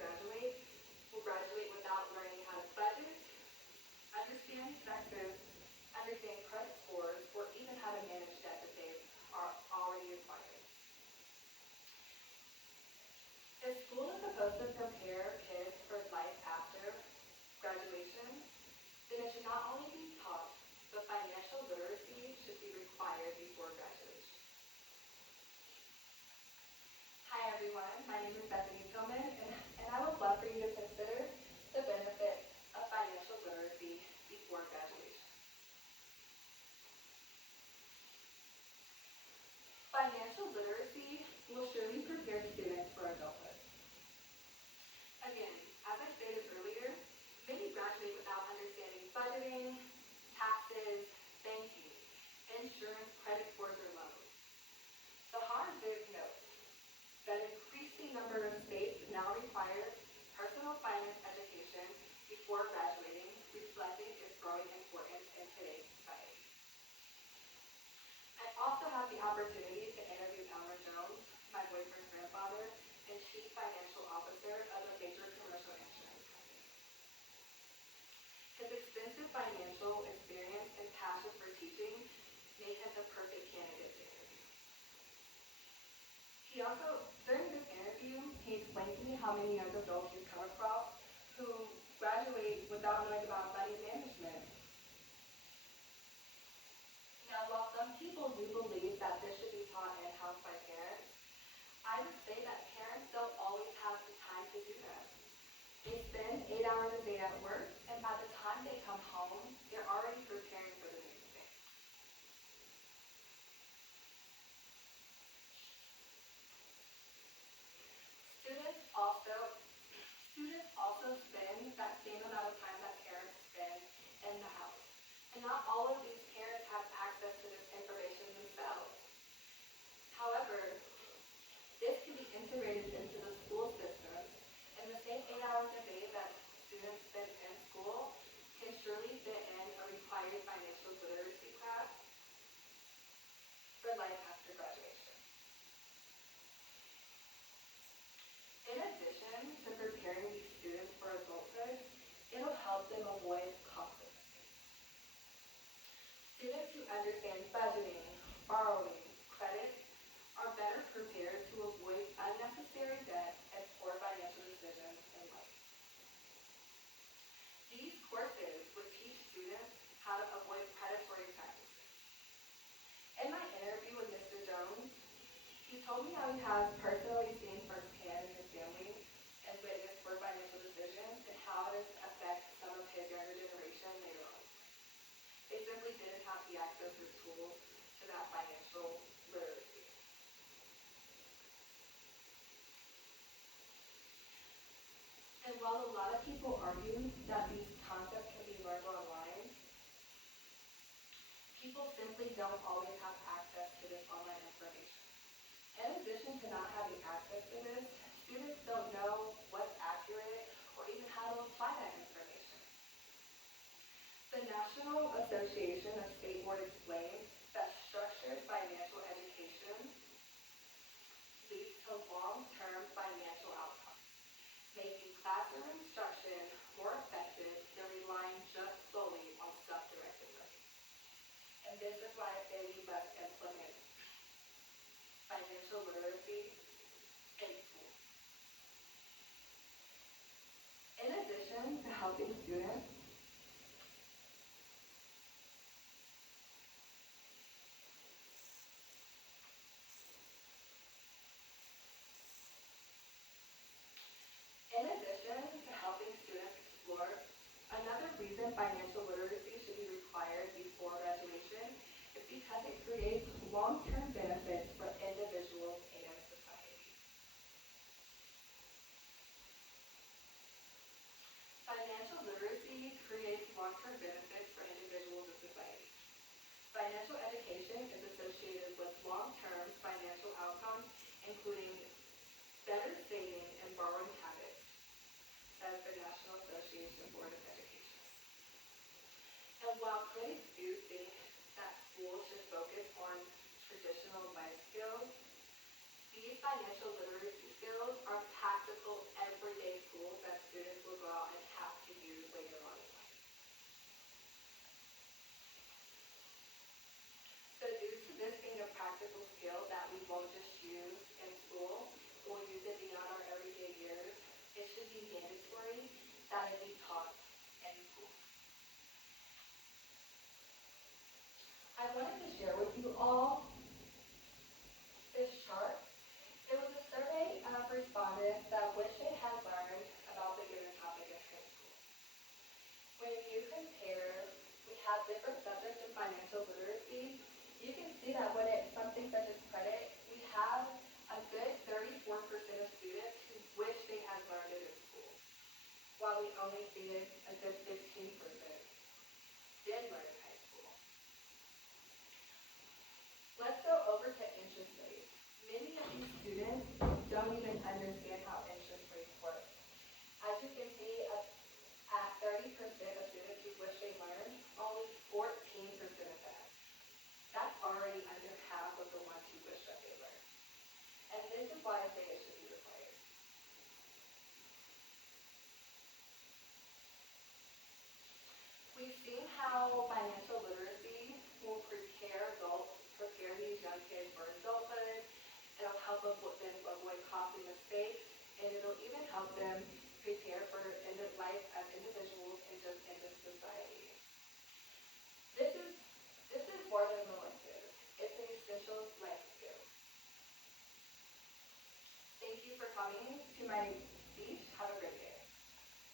graduate will graduate without learning how to budget, understand taxes, understand credit scores, or even how to manage debt that they are already acquired. If school is supposed to prepare kids for life after graduation, then it should not only be taught, but financial literacy should be required before graduation. Hi everyone, my name is Bethany Tillman, and I would love for you to consider the benefits of financial literacy before graduation. Financial literacy will surely prepare students for adulthood. Again, as I stated earlier, many graduate without understanding budgeting, taxes, banking, insurance, credit scores, or loans. The Harvard notes that an increasing number of states now require personal finance education before graduating, reflecting its growing importance in today's society. I also had the opportunity to interview Elmer Jones, my boyfriend's grandfather, and Chief Financial Officer of a major commercial insurance company. His extensive financial experience and passion for teaching made him the perfect candidate to interview. He also, during this interview, he explained to me how many young adults he's come across who graduate without knowing about money management. Now, while some people do believe that this should be taught in-house by parents, I would say that parents don't always have the time to do that. They spend 8 hours a day at work, and by the time they come home, they're already preparing for the next day. Students also spend that same amount of time that parents spend in the house. And not all of these parents have access to this information themselves. However, this can be integrated into the school system, and the same 8 hours a day that students spend in school can surely fit in a required financial literacy class for life after graduation. In addition to preparing these students for adulthood, it'll help them avoid costly mistakes. Students who understand budgeting, borrowing, credit, are better prepared to avoid unnecessary debt and poor financial decisions in life. These courses would teach students how to avoid predatory practices. In my interview with Mr. Jones, he told me how he has personally seen firsthand in his family and witnessed poor financial decisions and how it has affected some of his younger generation later on. They simply didn't have the access or tools to that financial literacy. And while a lot of people argue that these concepts can be learned online, people simply don't always have access to this online information. In addition to not having access to this, students don't know what's accurate or even how to apply that information. The National Association of State Board explains that structured financial education leads to long-term financial outcomes, making classroom instruction more effective than relying just solely on self-directed learning. And this is why I say we must implement financial literacy in school. In addition to helping students explore, another reason financial literacy should be required before graduation is because it creates long-term benefits for individuals and society. Financial literacy creates long-term benefits for individuals and society. Financial education is associated with long-term financial outcomes, including better saving and borrowing habits, says the National Association Board of Education. And while critics do think that schools should focus on traditional life skills, these financial literacy skills are practical everyday school practical skill that we won't just use in school, we'll use it beyond our everyday years. It should be mandatory that it be taught in school. I wanted to share with you all this chart. It was a survey of respondents that wish they had learned about the given topic in high school. When you compare, we have different subjects in financial literacy. You can see that when it's something such as credit, we have a good 34% of students who wish they had learned it in school, while we only see a good 15% did learn in high school. Let's go over to interest rates. Many of these students don't even understand how interest rates work. As you can see, at 30% of students who wish they learned, only 14% of them. That's already under half of the ones who wish that they learned. And this is why I say it should be required. We've seen how financial literacy will prepare these young kids for adulthood. It'll help them avoid costly mistakes, and it'll even help them prepare for end of life as individuals and just in this society. This is more than an elective. It's an essential life skill. Thank you for coming to my